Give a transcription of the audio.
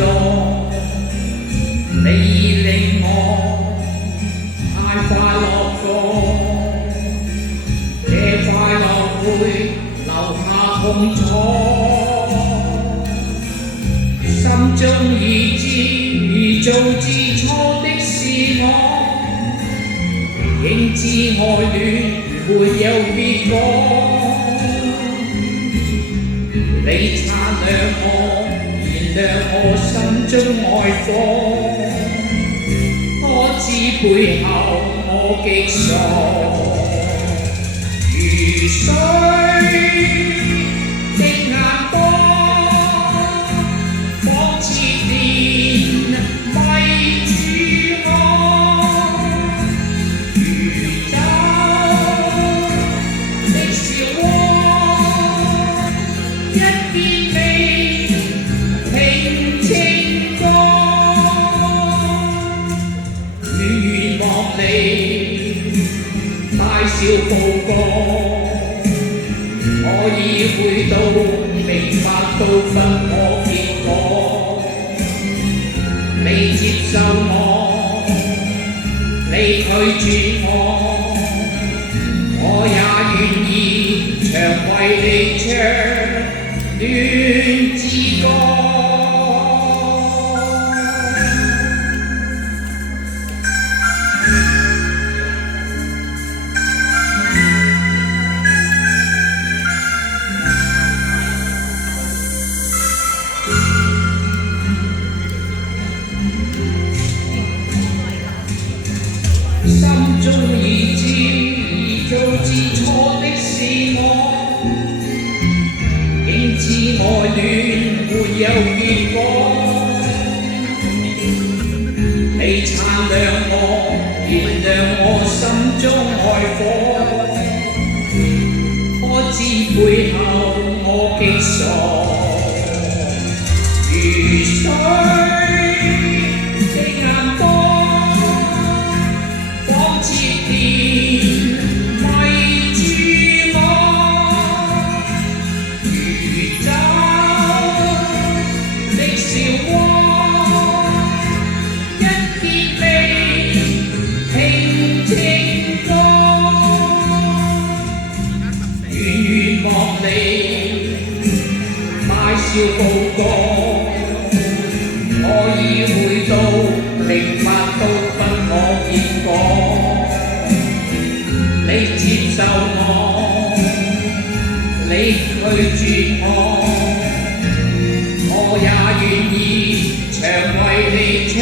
多，你令我太快樂過，這快樂會留下痛楚，心中已知做知錯的是我，應知愛戀沒有結果。你擦亮我，燃亮我心中愛火，可知背後我極傻，如水的眼光，仿似電迷住我，如酒的笑窩，一見你聽情歌，願望你大笑曝光，可以回到明白到分我結果，你接受我，你拒絕我也願意長為你唱戀之歌。心中已知做知錯的是我，應知愛戀沒有結果。你擦亮我，燃亮我心中愛火，可知背後我極傻，如水的眼光。似電迷住我，如酒的笑窩，一見你聽情歌，願望你快笑曝光，可以回到明白到分我結果。你接受我，你拒絕我也願意長為你唱。